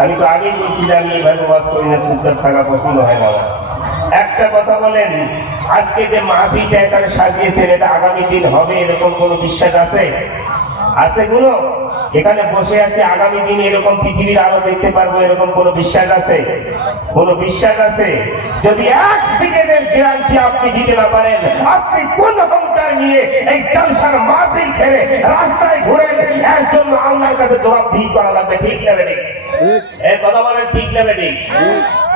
আমি তো আগেই আমি পছন্দ হয় না একটা কথা বলেন, আজকে যে মাহফিলটা তারা সাজিয়েছেন, এটা আগামী দিন হবে, এরকম কোনো বিশ্বাস আছে? আছে গুলো এখানে বসে আছে আগামী দিনে এরকম পৃথিবীর আলো দেখতে পারব এরকম কোনো বিশ্বাস আছে? কোনো বিশ্বাস আছে? যদি এক সেকেন্ডের গ্যারান্টি আপনি দিতে না পারেন আপনি কোন অহংকার নিয়ে এই জলসার মাহফিল ছেড়ে রাস্তায় ঘুরেন এর জন্য আল্লাহর কাছে জবাবদিহি করা লাগবে ঠিক না বেঠিক? এই কথা বলেন ঠিক না বেঠিক?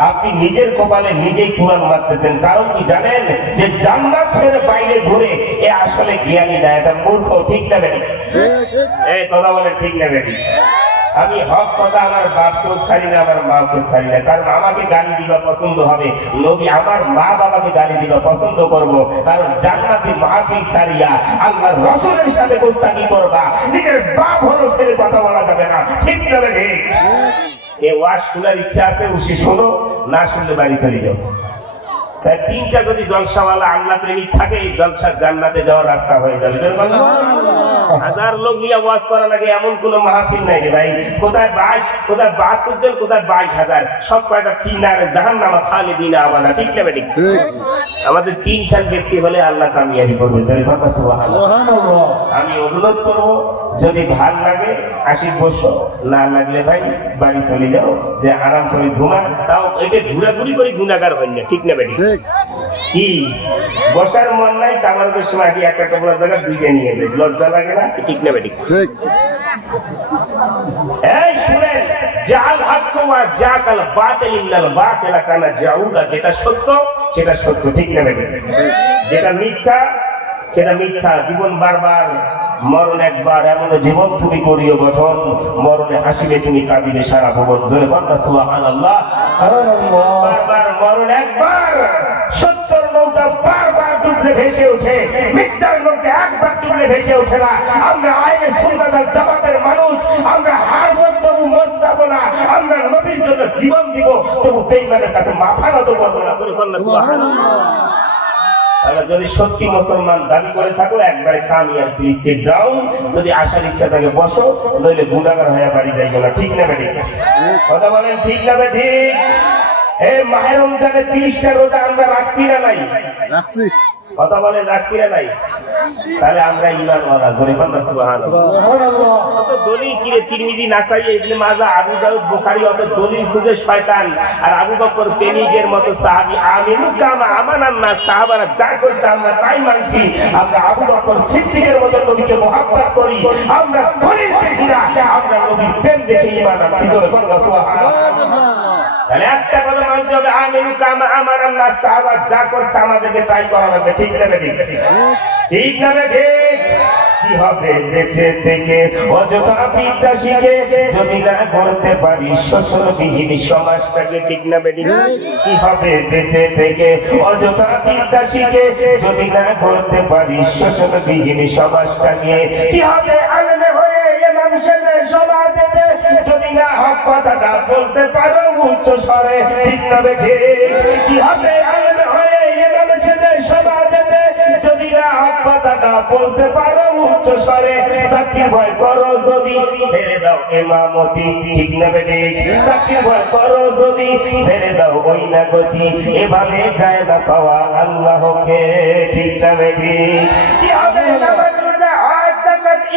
আপনি নিজের কপালে নিজেই কোরআন মারতেছেন। কারণ কি জানেন? যে জান্নাত ছেড়ে বাইরে ঘুরে এ আসলে জ্ঞানী না এটা মূর্খ ঠিক না বেঠিক এই কথা বলেন ঠিক না বেঠিক আমি হক কথা আমার বাপকেও ছাড়ি না আমার মাকে ছাড়ি না। কারণ আমাকে গালি দিবা পছন্দ হবে। নবী আমার মা বাবাকে গালি দিবা পছন্দ করব। কারণ জান্নাতি মাহফিল ছাড়িয়া আল্লাহর রসুলের সাথে গোস্তানি করবা। নিজের বাপ হলো ছেলে কথা বলা যাবে না। ঠিক না বেঠিক এ ওয়াজ শোনার ইচ্ছা আছে উসি শোনো না শুনলে বাড়ি চালিয়ে যাও। তাই তিনটা যদি জলসাওয়ালা আল্লাহ প্রেমিক থাকে এই জলসা জান্নাতে যাওয়ার রাস্তা হয়ে যাবে। হাজার লোক নিয়ে ওয়াজ করা লাগে এমন কোন মাহফিল নাই রে ভাই। কোথায় বাইশ কোথায় বাহাত্তর জন কোথায় বাইশ হাজার? সব কয়টা ফিনারে জাহান নামা খালি দিন আবাদা ঠিক না বেঠিক আমাদের তিনখান ব্যক্তি হলে আল্লাহ কামিয়াবি করবে। আমি অনুরোধ করব যদি ভালো লাগে আসি বসো। না লাগলে ভাই বাড়ি চলে যাও। যে আরাম করে ঘুমা তাও এটা ঘুরাঘুরি করে গুণাগার হয় না। ঠিক না বেটি? ঠিক। কি? বসার মন নাই তামারদের সময় আসি একটা জায়গা দুইটা নিয়ে বেশ লজ্জা লাগে না? ঠিক না বেটি। ঠিক। এই শুনেন জাল হাক্ক ওয়া জাকাল বাতিল ইন্নাল বাতিল কানা জাউকা যেটা সত্য সেটা সত্য ঠিক না যেটা মিথ্যা সেটা মিথ্যা। জীবন বারবার মরণ একবার এমন জীবন তুমি করিও গঠন। মরণে হাসিবে তুমি কাঁদিবে সারা ভবন। জোরে বান্দা সুবহানাল্লাহ। বারবার মরণ একবার। সত্যর নৌকা বারবার ডুবলে ভেসে ওঠে, মিথ্যার নৌকা একবার ডুবলে ভেসে ওঠে না। আমরা আইনে সুন্নাত জামাতের মানুষ, আমরা হারবো তবু মস্তাবো না, আমরা নবীর জন্য জীবন দিব, তবু বেইমানের কাছে মাথা নত করব না। তাহলে যদি সত্যি মুসলমান দাবি করে থাকো, একবারে কামিয়ার প্লিজ সিট ডাউন যদি আসার ইচ্ছা থাকে বসো, নইলে গুণাগার হয়ে বাড়ি যাইবে না। ঠিক না বেটি? কথা বলেন ঠিক না বেটি? এই মাহের রমজানের তিরিশটা রোজা আমরা রাখছি না নাই? রাখছি। কথা বলেন রাখছি না নাই? তাহলে আমরা ইমান ওয়ালা জোরে বান্দা সুবহানাল্লাহ। অত দলিল কিরে তিরমিজি নাসাই ইবনে মাজা আবু দাউদ বুখারী অত দলিল খুঁজে শয়তান আর আবু বকর পেনিগের মতো সাহাবী আমিনু কামা আমানান না সাহাবারা যা কইছে আমরা তাই মানছি। আমরা আবু বকর সিদ্দিকের মতো নবীকে মহব্বত করি। আমরা দলিল দেখি না আমরা নবীর প্রেম দেখে ঈমান আনছি জোরে বলো সুবহানাল্লাহ। তাহলে একটা কথা মানতে হবে আমিনু কামা আমানান না সাহাবা যা করছে আমাদেরকে তাই করা লাগবে, ঠিক না বেঠিক? ঠিক না বেঠিক? কি হবে বেঁচে থেকে? অযথা বিদ্যা শিখে যদি না করতে পারি শ্বশুর বিহীন সমাজটাকে ঠিক না বেটি কি হবে বেঁচে থেকে? অযথা বিদ্যা শিখে যদি না করতে পারি শ্বশুর বিহীন সমাজটাকে কি হবে? আনন্দে হয়ে এ মানুষের সমাজেতে যদি না হক কথাটা বলতে পারো উচ্চ স্বরে ঠিক না বেঠে কি হবে আনন্দে হয়ে এ মানুষের সমাজেতে যদি না হক কথাটা বলতে পারো উচ্চ স্বরে সাক্ষী ভয় করো যদি ছেড়ে দাও ঠিক না সাক্ষী ভয় করো যদি ছেড়ে দাও ওই না গতি এভাবে যায় না পাওয়া আল্লাহকে ঠিক না বেটে কি হবে নামাজ জাকাত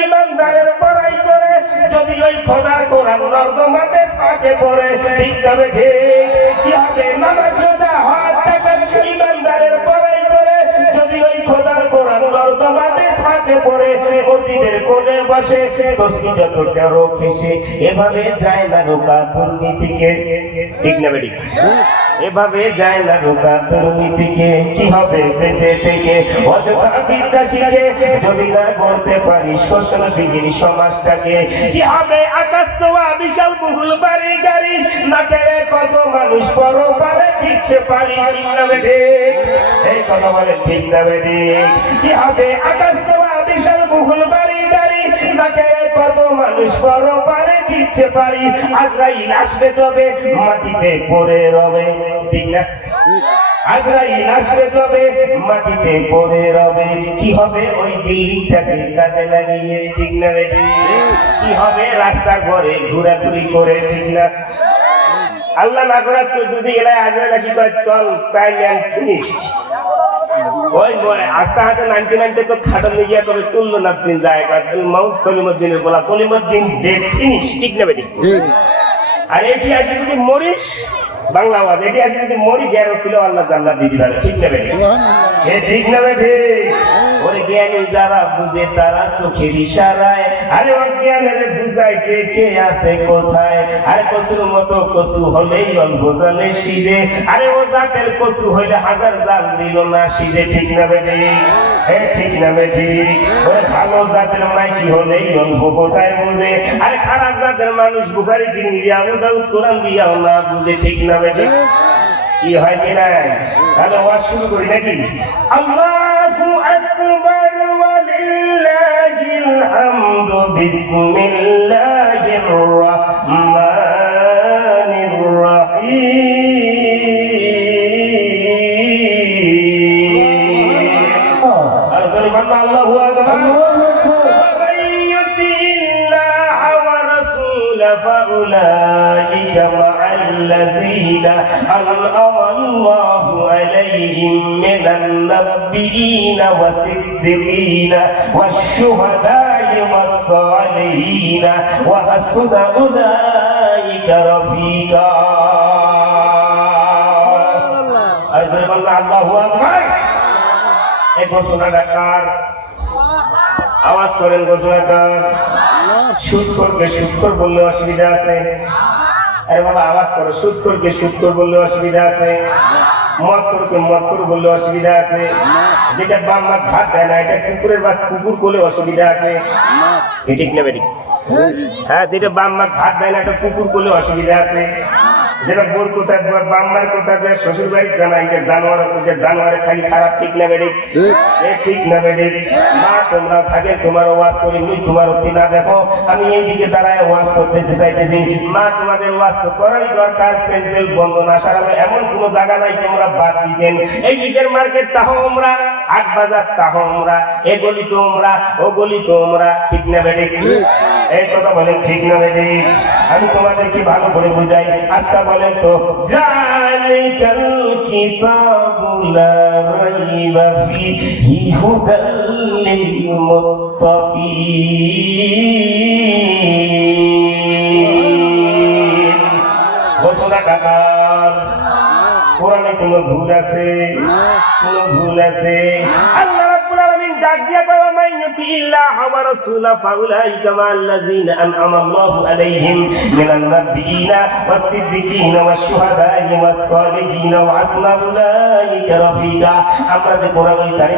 ইমানদারের পড়াই করে, যদি ওই খোদার কোরআন নর্দমাতে থাকে পড়ে, ঠিক বেটে কি হবে? নামাজ রোজা হজ জাকাত ইমানদারের পড়াই করে, যদি ওই খোদার কোরআন নর্দমাতে থাকে পড়ে, মসজিদের কোণে বসে দোষী যত তেরো খেসে এভাবে যায় না রোকা দুর্নীতিকে। ঠিক না বেটি এভাবে যায় না রোকা দুর্নীতিকে কি হবে বেঁচে থেকে? অযথা বিদ্যা শিখে যদি না করতে পারি শোষণ বিহীন সমাজটাকে। কি হবে আকাশ ছোঁয়া, বিশাল বহুল বাড়ি গাড়ি? না কেড়ে কত মানুষ বড় পারে দিচ্ছে পারি ঠিক না বেটে এই কথা বলে ঠিক না বেটে কি হবে আকাশ ছোঁয়া, বিশাল বহুল বাড়ি গাড়ি? না কেড়ে কত মানুষ বড় পারে দিচ্ছে পারি। আজরাইল আসবে তবে, মাটিতে পড়ে রবে। ঠিক না? আজরাইল আসবে তবে, মাটিতে পড়ে রবে। কি হবে ওই বিল্ডিংটাকে কাজে লাগিয়ে? ঠিক না রে কি হবে রাস্তা ঘরে ঘোরাঘুরি করে? ঠিক না? আল্লাহ না করার তো যদি এরা আজরাইল আসি কয় চল প্যান্ট অ্যান্ড ফিনিশ ওই আস্তে হাতে নাইনটি নাইনতে তো খাটান গিয়া করে তুললো নাফসিন যায় মাউদ সলিমুদ্দিনের বলা সলিমুদ্দিন ডেট ফিনিশ ঠিক না বেটি? ঠিক। আর এটি আসে যদি মরিস বাংলা আওয়াজ এটি আসে যদি মরিস এর ছিল আল্লাহ জান্নাত দিয়ে দিবে ঠিক না বেটি? এ ঠিক না বেটি? ওরে জ্ঞানী যারা বুঝে তারা চোখের ইশারায়। আরে অজ্ঞানের বুঝায় কে কে কোথায়? আরে মতো হলেই জানে আরে ও জাতের হইলে হাজার জাল দিল না ঠিক না ঠিক? না বেটি ওরে ভালো জাতের হলেই কোথায় বুঝে? আরে খারাপ জাতের মানুষ বুখারি দিন কোরআন দিয়াও না বুঝে। ঠিক না বেটি কি হয় কি না তাহলে ওয়াজ শুরু করি নাকি? আল্লাহু! الحمد بسم الله الرحمن الرحيم. أرسل الله أكبر. ومن يطع الله ورسوله فأولئك مع الذين أنعم الله عليهم من النبيين والصديقين والشهداء والصالحين وحسن أولئك رفيقا أجل الله أكبر এই ঘোষণাটা কার আওয়াজ করেন ঘোষণাটা সুদ করবে সুদ কর বললে অসুবিধা আছে আরে বাবা আওয়াজ করো। সুদ করবে সুদ কর বললে অসুবিধা আছে। মদ করবে মদ কর বললে অসুবিধা আছে। যেটা বাম মা ভাত দেয় না এটা কুকুরের বাস কুকুর করলে অসুবিধা আছে। ঠিক না বেটি হ্যাঁ যেটা বাম মা ভাত দেয় না এটা কুকুর করলে অসুবিধা আছে। যেটা বোর কোথা বাম মার কোথা যায় শ্বশুর বাড়ি জানাই যে জানোয়ার যে জানোয়ারে খালি খারাপ ঠিক না ঠিক। এ ঠিক না বেডি মা তোমরা থাকে তোমার ওয়াজ করি মুই তোমার অতি না দেখো। আমি এই দিকে দাঁড়ায় ওয়াজ করতেছি চাইতেছি। মা তোমাদের ওয়াজ তো করাই দরকার সেন্ট্রাল বন্ধ না সারাবে এমন কোনো জায়গা নাই তোমরা বাদ দিছেন। এই ঈদের মার্কেট তাহো আমরা আট বাজার তাহো আমরা এ গলি তো আমরা ও গলি তো আমরা ঠিক না বেডি এই কথা বলেন ঠিক না বেডি আমি তোমাদেরকে ভালো করে বুঝাই। আচ্ছা বলেন তো, জালিকাল কোরআনে কোনো ভুল আছে? কোনো ভুল আছে? আল্লাহ ডাক দিয়া ইল্লাহ ওয়া রাসূলা আনআমা আল্লাহু আলাইহিম মিনান নাবিয়িনা রাফিকা। আমরা যে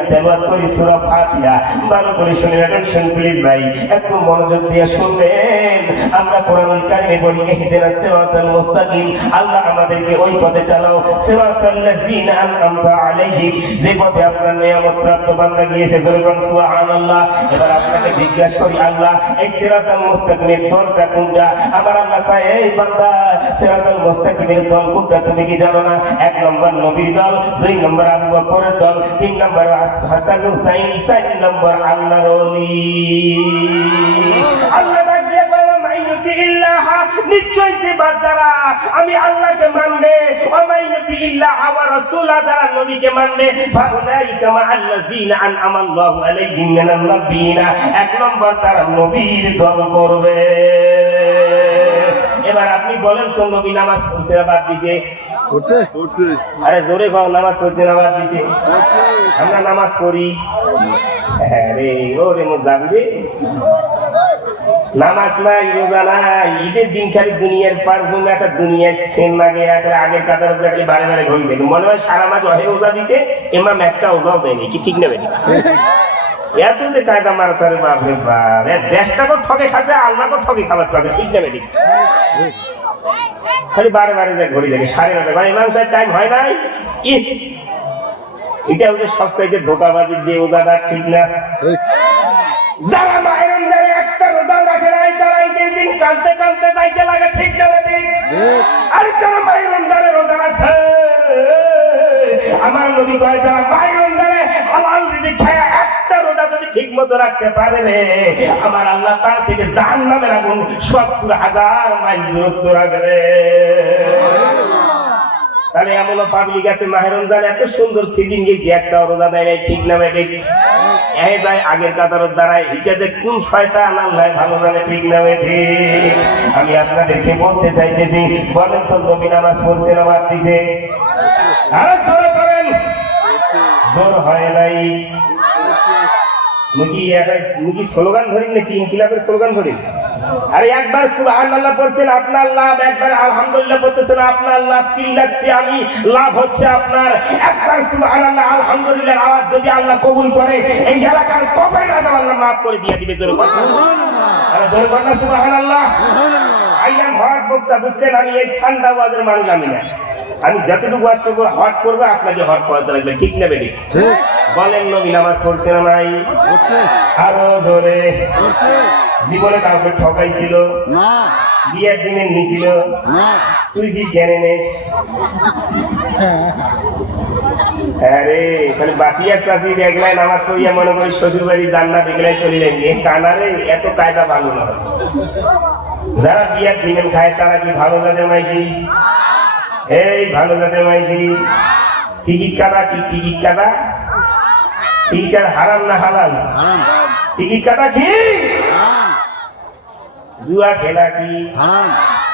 তেলাওয়াত করি, সূরা ফাতিহা। ভালো করে শুনে অ্যাটেনশন প্লিজ ভাই, একটু মনোযোগ দিয়ে শুনবেন। আমরা বলি ইহদিনাস সিরাতাল মুস্তাকিম। আল্লাহ আমাদেরকে ওই পথে চালাও। সিরাতাল লাযিনা আনআমতা আলাইহিম। যে পথে আপনার নিয়ামত প্রাপ্ত বান্দা গিয়েছে বলুন সুবহানাল্লাহ। এবার আপনাকে জিজ্ঞাসা করি, আল্লাহ, এই সিরাতাল মুস্তাকিমের দলটা কোনটা? আমার আল্লাহ কয়, এই বান্দা, সিরাতাল মুস্তাকিমের দল কোনটা তুমি কি জানো না? এক নম্বর নবীর দল, দুই নম্বর আবু বকরের দল, তিন নম্বর হাসান হুসাইন, চার নম্বর আল্লাহর ওলি। ইল্লাহা", নিশ্চয় যে বাচ্চারা আমি আল্লাহকে মানবে ওমাইনুতি ইল্লাহা ওয়া রাসূলা যারা নবীকে মানবে ফাউলাইকা মা আল্লাযিনা আনআমা আল্লাহু আলাইহিম মিনান নাবিয়িনা। এক নম্বর তারা নবীর দল করবে। এবার আপনি বলেন তো নবী নামাজ পড়ছে না বাদ দিছে? আরে জোরে কও নামাজ পড়ছে না বাদ দিছে? আমরা নামাজ পড়ি। হ্যাঁ রে ওরে মো যাবি রে নামাজ নাই, রোজা নাই, ঈদের দিন খালি দুনিয়ার পারফুম একটা দুনিয়ার সেন লাগে একটা আগের কাতার খালি বারে বারে ঘড়ি দেখে? মনে হয় সারা মাস অহে ওজা দিছে, এমাম একটা ওজাও দেয়নি, কি ঠিক নেবে এত যে কায়দা মারা বাপরে বাপ, এ দেশটাকেও ঠকে খাচ্ছে আল্লাহকেও ঠকে খাবার চাবে ঠিক নেবে ঠিক খালি বারে বারে যে ঘড়ি দেখে, সাড়ে নটা ভাই ইমাম সাহেব টাইম হয় নাই? ই এটা হচ্ছে সবচাইতে ধোকাবাজি দিয়ে ওজাদার ঠিক না? যারা মায়ের কাঁদতে কাঁদতে যাইতে লাগে ঠিক না ঠিক। আর যারা মায়ের রমজানে রোজা আমার নবী কয় যারা বাইরন রমজানে হালাল রিজিক খায় একটা রোজা যদি ঠিক মতো রাখতে পারে রে আমার আল্লাহ তার থেকে জাহান্নামের আগুন সত্তর হাজার মাইল দূরত্ব রাখবে তাহলে এমন পাবলিক আছে মাহের রমজান, এত সুন্দর সিজন গেছি, একটা রোজা দেয় নাই, ঠিক না ঠিক? এ যায় আগের কাতারের দ্বারায়, এটা যে কোন শয়তান, আল্লাহ ভালো জানে, ঠিক না ঠিক? আমি আপনাদেরকে বলতে চাইতেছি, বলেন তো, নবী নামাজ পড়ছে না বাদ দিছে? আরে জোর হয় নাই। মুকি একাই মুকি স্লোগান ধরেন নাকি? ইনকিলাবের স্লোগান ধরেন আরে একবার সুবহানাল্লাহ পড়ছেন, আপনার লাভ। একবার আলহামদুলিল্লাহ পড়তেছেন, আপনার লাভ। চিল্লাচ্ছি আমি, লাভ হচ্ছে আপনার। একবার সুবহানাল্লাহ, আলহামদুলিল্লাহ আওয়াজ যদি আল্লাহ কবুল করে, এই এলাকার কবে রাজা আল্লাহ মাফ করে দিয়ে দিবে? জোরে কথা জোরে কথা সুবহানাল্লাহ। আইয়াম হট বক্তা বুঝছেন আমি এই ঠান্ডা ওয়াজের মানুষ আমি না। আমি যতটুকু ওয়াজ করব হট করব আপনাকে হট করাতে লাগবে ঠিক না বেটি? ঠিক। বলেন নবী নামাজ পড়ছে না নাই? আরও ধরে জীবনে কাউকে ঠকাইছিল? না। বিয়ের দিনে নিছিল। তুই কি জ্ঞানে নেস? আরে খালি বাসিয়াস বাসি দেখলাই নামাজ পড়িয়া মনে করি শ্বশুর বাড়ি জান্না দেখলাই চলে যাই এ কানারে এত কায়দা ভালো না। যারা বিয়ার দিনের খায় তারা কি ভালো জাতের মাইসি? এই ভালো জাতের মাইসি। টিকিট কাটা কি টিকিট কাটা? টিকিট কাটা হারাম না হালাল? হারাম। টিকিট কাটা কি? জুয়া খেলা কি হারাম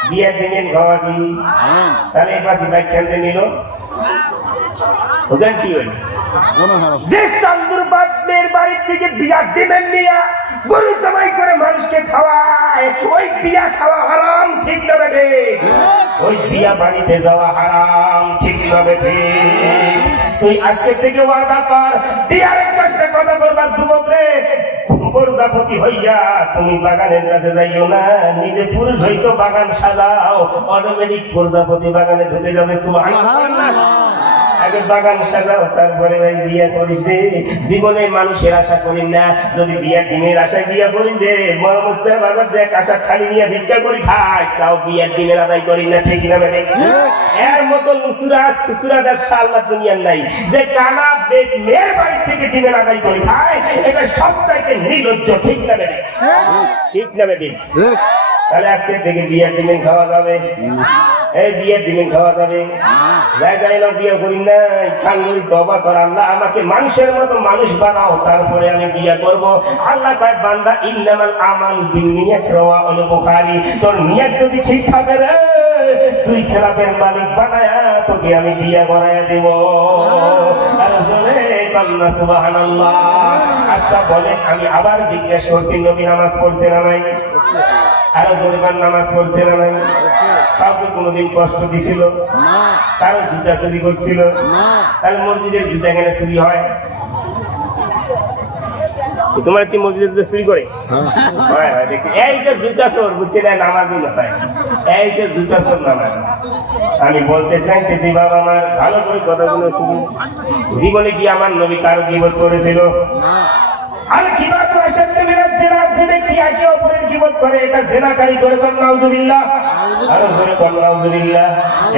বিয়ার দিনের খাওয়া কি হারাম তাহলে পাশে বাইক খেলতে নিল। ওদের কি হইল যে চান্দুর বাপের বাড়ি থেকে বিয়া দিবেন নিয়া গরু জমাই করে মানুষকে খাওয়ায় ওই বিয়া খাওয়া হারাম ঠিক না বেঠে ওই বিয়া বাড়িতে যাওয়া হারাম ঠিক না বেঠে তুই আজকে থেকে ওয়াদা কর বিয়ারের কাছে কথা বলবা যুবক রে প্রজাপতি হইয়া তুমি বাগানের কাছে যাইও না, নিজে পুরুষ হইছো বাগান সাজাও অটোমেটিক প্রজাপতি বাগানে ঢুকে যাবে সুবহানাল্লাহ। আগে বাগান সাজাও তারপরে ভাই বিয়ে করিস জীবনে মানুষের আশা করি না যদি বিয়া দিনের আশায় বিয়া করি রে মরমসের বাজার যে এক আশা খালি নিয়ে ভিক্ষা করি খাই তাও বিয়ার দিনের আদায় করি না ঠিক না বেটে এর মতো লুসুরা সুসুরা ব্যবসা আল্লাহ দুনিয়ার নাই। যে কানা বেগ মেয়ের বাড়ি থেকে দিনের আদায় করে খায় এটা সবটাকে নির্লজ্জ ঠিক না বেটে ঠিক। না ঠিক। তাহলে আজকে থেকে বিয়ার দিনে খাওয়া যাবে। এই বিয়ের খাওয়া যাবে। যাই না বিয়ে করি কাঙ্গুরি তবা কর আল্লাহ আমাকে মানুষের মতো মানুষ বানাও তারপরে আমি বিয়ে করব। আল্লাহ কয় বান্দা ইন্নামাল আমাল বিনিয়াত রাওয়া আল বুখারী। তোর নিয়ত যদি ঠিক থাকে রে তুই সেরাপের মালিক বানায়া তোকে আমি বিয়ে করায়া দেব। আর জোরে সুবহানাল্লাহ। আচ্ছা বলেন আমি আবার জিজ্ঞেস করছি নবী নামাজ পড়ছে না নাই? আরও জোরবার নামাজ পড়ছে না নাই? কাউকে কোনোদিন কষ্ট দিছিল? কারও জুতা চুরি করছিল? তাহলে মসজিদের জুতা কেন চুরি হয়? তোমার কি মসজিদের জুতা চুরি করে? হয়। হয় দেখছি এই যে জুতা চোর বুঝছি না নামাজই না হয় এই যে জুতা চোর নামাজ। আমি বলতে চাইতেছি বাবা আমার ভালো করে কথাগুলো শুনুন। জীবনে কি আমার নবী কারও গিবত করেছিল? আর কিবা যে ব্যক্তি একে অপরের গিবত করে, এটা জেনাকারী করে আর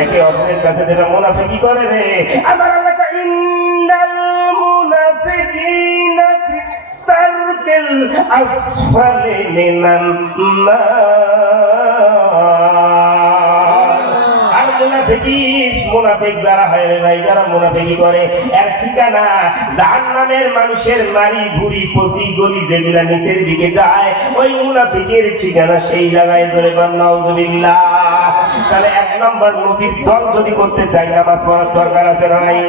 একে অপরের কাছে যেটা মুনাফিকি করে রে। আমার আল্লাহ কা ইন্নাল মুনাফিকিনা ফি তারকিল আসফালি মিনান নার। আর মুনাফিকিস মুনাফিক যারা হয় রে ভাই, যারা মুনাফেকি করে এক ঠিকানা জাহান্নামের মানুষের মারি ভুড়ি পচি গলি যেগুলা নিচের দিকে যায়, ওই মুনাফিকের ঠিকানা সেই জায়গায় ধরে নাউজুবিল্লাহ। তাহলে এক নম্বর নবীর দল যদি করতে চাই নামাজ পড়ার দরকার আছে না নাই?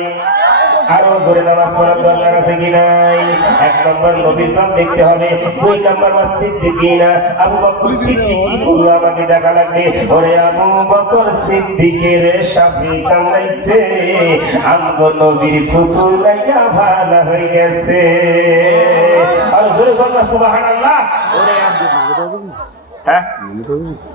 আরও ধরে নামাজ পড়ার দরকার আছে কি নাই? এক নম্বর নবীর নাম দেখতে হবে দুই নম্বর সিদ্দিকিনা। আবু বকর সিদ্দিকি বলল আমাকে দেখা লাগবে। ওরে আবু বকর সিদ্দিকের সাফি কামাইছে আমগো নবীর ফুতুল লাইয়া ভালো হয়ে গেছে। আর জোরে বলবা সুবহানাল্লাহ। ওরে আবু হ্যাঁ?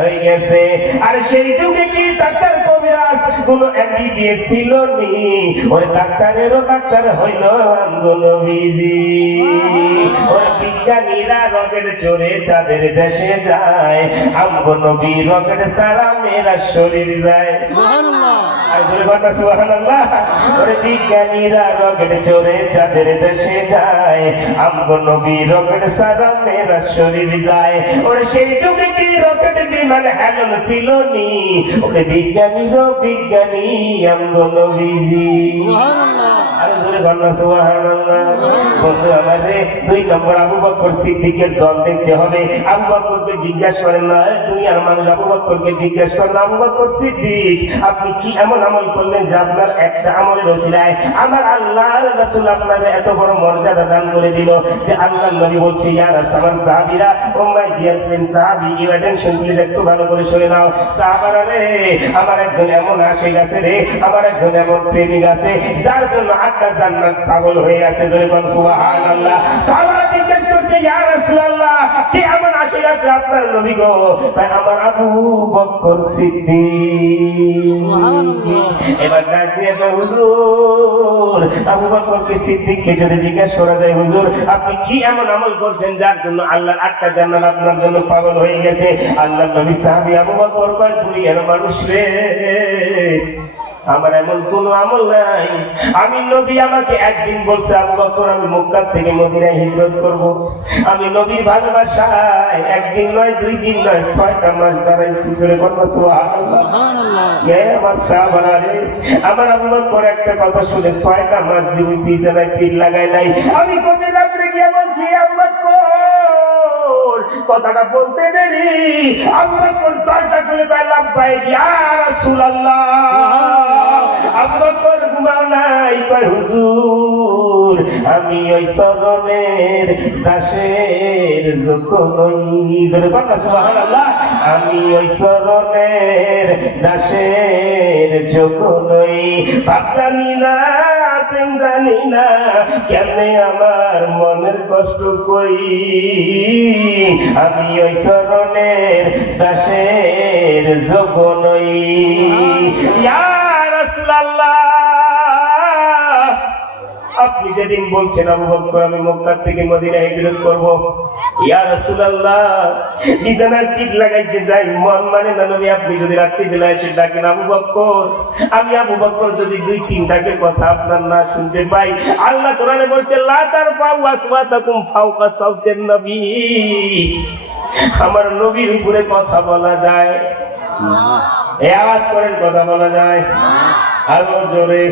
হয়ে গেছে। আর সেই যুগে কি ডাক্তার কবিরাজ এমবিবিএস ছিল নি ওই ডাক্তারেরও ডাক্তার হইল নবীজি ওই বিজ্ঞানীরা রকেট চড়ে চাঁদের দেশে যায়। আমগো নবী রকেট সারা মেরা শরীর যায়। বিজ্ঞানীরা রকেট চড়ে চাঁদের দেশে যায়। আমগো নবী রকেট সারা মেরা শরীর যায়। ওরে সেই যুগে কি রকেট বিমান হেলন ছিল নি ওরে বিজ্ঞানীরও বিজ্ঞানী আমগো নবীজি। সুবহানাল্লাহ। আরও জোরে বন্যা সুবহানাল্লাহ। বন্ধু আমাদের দুই নম্বর আবু বকর সিদ্দিকের দল দেখতে হবে। আবু বকরকে জিজ্ঞাসা করেন না দুনিয়ার মানুষ আবু বকরকে জিজ্ঞাসা করেন, আবু বকর সিদ্দিক, আপনি কি এমন আমল করলেন যে আপনার একটা আমলের ওসিলায় আমার আল্লাহ রাসূল আপনার এত বড় মর্যাদা দান করে দিল যে আল্লাহ নবী বলছে, ইয়া রাসূল সাহাবীরা, ও মাই ডিয়ার ফ্রেন্ড সাহাবী ইউ অ্যাটেনশন প্লিজ একটু ভালো করে শুনে নাও। সাহাবারা রে, আমার একজন এমন আশিক আছে রে, আমার একজন এমন প্রেমিক আছে, যার জন্য আত্মা জান্নাত পাগল হয়ে আছে জয় বল সুবহানাল্লাহ। সাহাবারা জিজ্ঞেস করছে ইয়া রাসূলুল্লাহ কি এমন আশিক আছে আপনার নবী গো? ভাই আমার আবু বকর সিদ্দিক। সুবহানাল্লাহ। এবার ডাক দিয়ে কয়, হুজুর আবু বকরকে সিদ্দিককে যদি জিজ্ঞেস করা যায় হুজুর আপনি কি এমন আমল করছেন যার জন্য আল্লাহর আটটা জান্নাত আপনার জন্য পাগল হয়ে গেছে? আল্লাহ নবী সাহাবী আবু বকর কয় দুনিয়ার মানুষ রে। আমার এমন কোন আমল নাই। আমি নবী আমাকে একদিন বলছে আবু বকর আমি মক্কা থেকে মদিনায় হিজরত করব। আমি নবীর ভালোবাসায় একদিন নয় দুই দিন নয় ছয়টা মাস দাঁড়াইছি। জোরে কথা আমার সাহাবারা রে? আমার আবু বকর একটা কথা শুনে ছয়টা মাস দিবি পিছনে পিল লাগাই নাই। আমি কবি রাত্রে গিয়ে বলছি আবু বকর কথাটা বলতে দেরি। আবু বকর দরজা খুলে তাই লাভবাই ইয়া রাসূলুল্লাহ। আবু বকর ঘুমাও নাই কয় হুজুর আমি ওই সরণের দাসের যোগ্য নই। জোরে কথা সুবহানাল্লাহ। আমি ওই সরণের দাসের যোগ্য নই। না জানি না কেমনে আমার মনের কষ্ট কই আমি ওই শরণের দাসের যোগ নই। ইয়া রাসূলুল্লাহ। আপনি যেদিন বলছেন আবু বকর আমি মক্কা থেকে মদিনা হিজরত করব। ইয়া রাসূলুল্লাহ বিছানার পিঠ লাগাইতে যাই মন মানে না নবী আপনি যদি রাত্রি বেলা এসে ডাকেন আবু বকর আমি আবু বকর যদি দুই তিন ডাকের কথা আপনার না শুনতে পাই আল্লাহ কোরআনে বলছে লা তারফাউ আসওয়াতাকুম ফাওকা সাউতেন নবী। আমার নবীর উপরে কথা বলা যায়। এই আওয়াজ করেন কথা বলা যায়। আরও জোরে।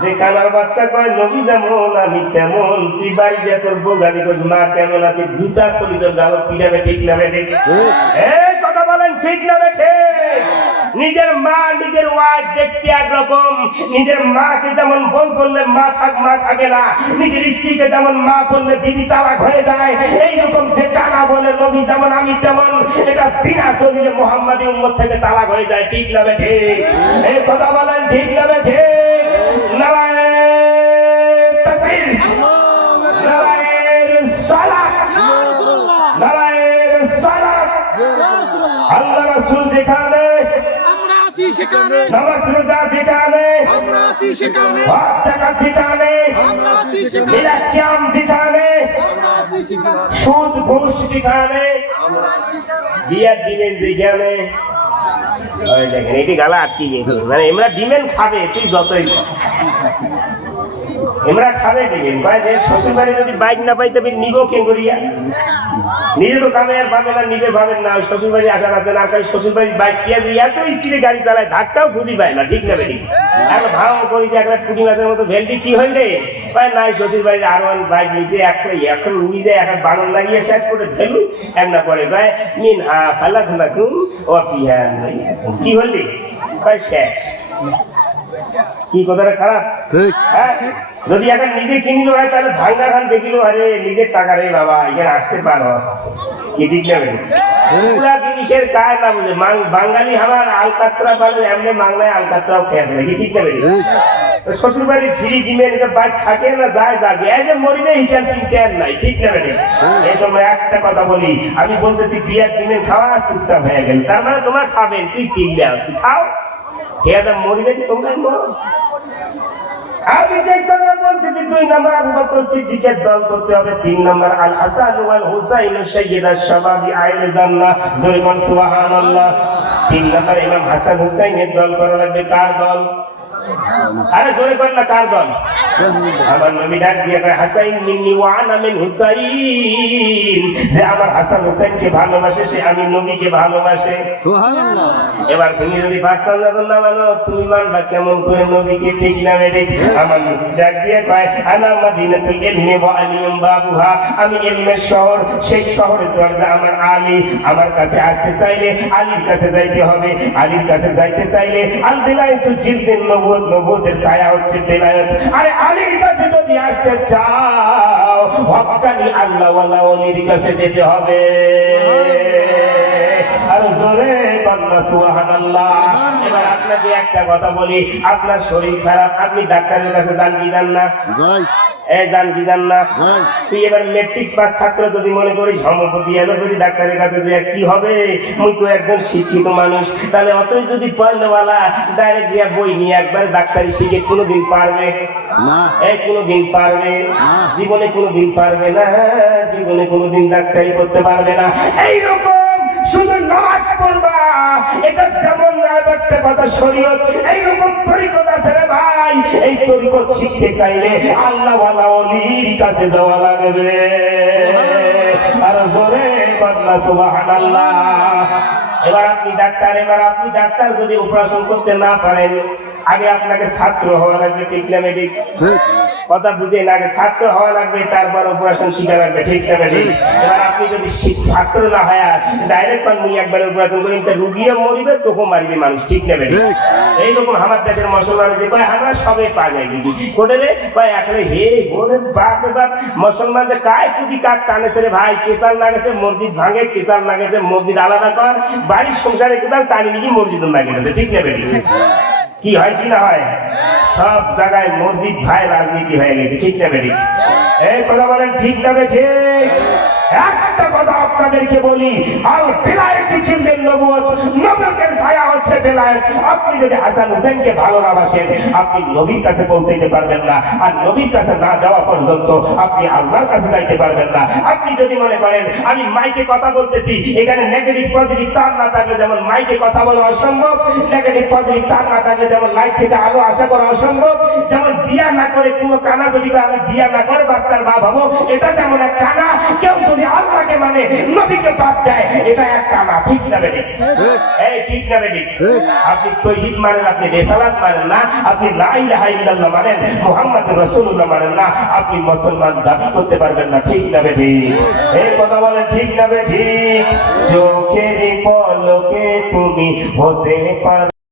যে কানার বাচ্চা কয় নবী যেমন আমি তেমন তুই বাড়ি যা তোর বোগালি কর মা কেমন আছে? জুতা খুলি তোর গালো পিড়াবে ঠিক? না কথা বলেন, ঠিক না বেঠে নিজের মা, নিজের ওয়াইফ দেখতে একরকম। নিজের মাকে যেমন বউ বললে মা থাক, মা থাকে না। নিজের স্ত্রীকে যেমন মা বললে দিদি তালাক হয়ে যায়। এইরকম যে কানা বলে নবী যেমন, আমি তেমন। এটা বিনা দলিলে মোহাম্মদী উম্মত থেকে তালাক হয়ে যায়, ঠিক না বেঠে এই কথা বলেন, ঠিক না বেঠে যেখানে আমরা আছি সেখানে। নামাজ রোজা যেখানে আমরা আছি সেখানে। যেখানে আমরা আছি সেখানে। মিলাকিয়াম যেখানে আমরা আছি সেখানে। সুদ ঘুষ যেখানে বিয়ার দিবেন যেখানে দেখেন এটি গালা আটকে গেছে? মানে এমরা ডিমেন খাবে তুই যতই এমরা খাবে ভাই যে শ্বশুর বাড়ি যদি বাইক না পাই, তবে নিব কে করিয়া? নিজে তো কামে আর পাবে না, নিবে পাবেন না। শ্বশুর বাড়ি আসার আছে না খালি শ্বশুর বাড়ির বাইক পেয়ে যে এত স্পিডে গাড়ি চালায়, ধাক্কাও খুঁজি পায় না, ঠিক না বেরি এখন ভাও করি যে একটা পুটি মাছের মতো ভেলটি কি হইল রে ভাই নাই শ্বশুর বাড়ির আরও বাইক নিচে একটা এখন উড়ি যায় এখন বানর লাগিয়ে শেষ করে ফেলু। এক না পরে ভাই মিন হা ফালা খালা কুম ফিহা কি হলি ভাই শেষ। কি কথাটা খারাপ? ঠিক। হ্যাঁ যদি এখন নিজে কিনলো হয় তাহলে ভাঙ্গা খান দেখিল আরে নিজের টাকা রে বাবা এখানে আসতে পারো। কি ঠিক না পুরা জিনিসের কায় না বুঝে। বাঙালি আমার আলকাতরা পারে এমনি বাংলায় আলকাতরাও খেয়ে ফেলে কি ঠিক না শ্বশুর বাড়ির ফ্রি ডিমের বাইক থাকে না যায় যাবে এই যে মরিবে হিসাব চিনতে নাই? ঠিক না বেরো এই সময় একটা কথা বলি। আমি বলতেছি বিয়ার ডিমের খাওয়া চুপচাপ হয়ে গেল। তার মানে তোমরা খাবেন তুই চিনলে তুই খাও। তো মরবেন তোমরা? মরো। আমি যে বলতেছি, দুই নম্বর আবু বকর সিদ্দিকের দল করতে হবে। তিন নম্বর আল হাসান ওয়াল হুসাইন সাইয়্যিদা শাবাবি আইলে জান্নাহ। জোরে বল, সুবহানাল্লাহ। তিন নম্বর ইমাম হাসান হুসাইনের দল করা লাগবে কার দল? আরে জোরে কর না, কার দল? আমার নবী ডাক দিয়ে কয় হাসাইন মিন্নি ওয়া আনা মিন হুসাইন। যে আমার হাসান হুসাইনকে ভালোবাসে সে আমি নবীকে ভালোবাসে। সুবহানাল্লাহ। এবার তুমি যদি না মানো তুমি মানবা কেমন করে নবীকে ঠিক না মেরে। আমার নবী ডাক দিয়ে কয় আনা মাদিনাতুল ইলমি ওয়া আলিয়ুম বাবুহা। আমি ইলমের শহর সেই শহরের দরজা আমার আলী। আমার কাছে আসতে চাইলে আলীর কাছে যাইতে হবে। আলীর কাছে যাইতে চাইলে আল দিলাইতু জিলদিন নবুয়ত নবুয়তের ছায়া হচ্ছে দিলায়ত। আরে আলীর কাছে যদি আসতে চাও হকানি আল্লাহ ওয়ালা ওলির কাছে যেতে হবে। আর জোরে বান্না সুবহানাল্লাহ। এবার আপনাকে একটা কথা বলি আপনার শরীর খারাপ আপনি ডাক্তারের কাছে যান কি যান না। যাই। এ যান কি যান না? তুই এবার মেট্রিক পাস ছাত্র যদি মনে করিস হোমিওপ্যাথি অ্যালোপ্যাথি ডাক্তারের কাছে যে কি হবে? মুই তো একজন শিক্ষিত মানুষ। তাহলে অতই যদি পড়লেওয়ালা ডাইরেক্ট দিয়া বই নিয়ে একবার ডাক্তারি শিখে কোনোদিন পারবে? না। এই কোনোদিন পারবে? না। জীবনে কোনোদিন পারবে না। জীবনে কোনোদিন ডাক্তারি করতে পারবে না। এইরকম নামাজ পড়বা। এটা যেমন একটা কথা শরীয়ত। এইরকম তরিকত আছে রে ভাই। এই তরিকত শিখতে চাইলে আল্লাহ ওয়ালা ওলির কাছে যাওয়া লাগবে। আর জোরে বদলা সুবহানাল্লাহ। এবার আপনি ডাক্তার এবার আপনি ডাক্তার যদি অপারেশন করতে না পারেন আগে আপনাকে ছাত্র হওয়া লাগবে ঠিক না মেডিক? ঠিক। কথা বুঝে আগে ছাত্র হওয়া লাগবে তারপর অপারেশন শিখা লাগবে ঠিক না এবার আপনি যদি ছাত্র না হয় ডাইরেক্ট পান মুই একবার অপারেশন করি তা রুগীও মরিবে তখন মারিবে মানুষ ঠিক না মেডিক ঠিক। এইরকম আমার দেশের মুসলমান যে কয় আমরা সবে পা যাই দিদি। কোটে রে কয় আসলে হে ওরে বাপ রে বাপ যে কায় কুদি কাক টানেছে রে ভাই কেসাল লাগেছে মসজিদ ভাঙে কেসাল লাগেছে মসজিদ আলাদা কর বাড়ির সংসারে কেসাল টানি নাকি মসজিদ লাগে ঠিক না বেটি কি হয় কি না হয়? সব জায়গায় মসজিদ ভাই রাজনীতি হয়ে গেছে ঠিক না বেটি? এই কথা বলেন ঠিক না বেঠি একটা কথা আপনাদেরকে বলি, আর বেলায়েতি চিনবেন নবুয়ত, নবুয়তের ছায়া হচ্ছে বেলায়েত। আপনি যদি হাসান হোসেনকে ভালো না বাসেন, আপনি নবীর কাছে পৌঁছাইতে পারবেন না। আর নবীর কাছে না যাওয়া পর্যন্ত আপনি আল্লাহর কাছে যাইতে পারবেন না। আপনি যদি মনে করেন, আমি মাইকে কথা বলতেছি, এখানে নেগেটিভ পজিটিভ তার না থাকলে যেমন মাইকে কথা বলা অসম্ভব নেগেটিভ পজিটিভ তার না থাকলে যেমন লাইট থেকে আলো আশা করা অসম্ভব, যেমন বিয়া না করে কোনো কানা যদি আমি বিয়া না করে বাচ্চার বাপ হব, এটা যেমন এক কানা কেউ যদি আল্লাহকে মানে নবীকে বাদ দেয় এটা এক কানা ঠিক না বেটি? এই ঠিক না ঠিক। আপনি তৌহিদ মানেন আপনি রেসালাত মানেন না আপনি লা ইলাহা ইল্লাল্লাহ মানেন মুহাম্মদ রাসূলুল্লাহ মানেন না আপনি মুসলমান দাবি করতে পারবেন না ঠিক না বেটি? এই কথা বলেন ঠিক না বেটি? চোখের পলকে তুমি হতে পার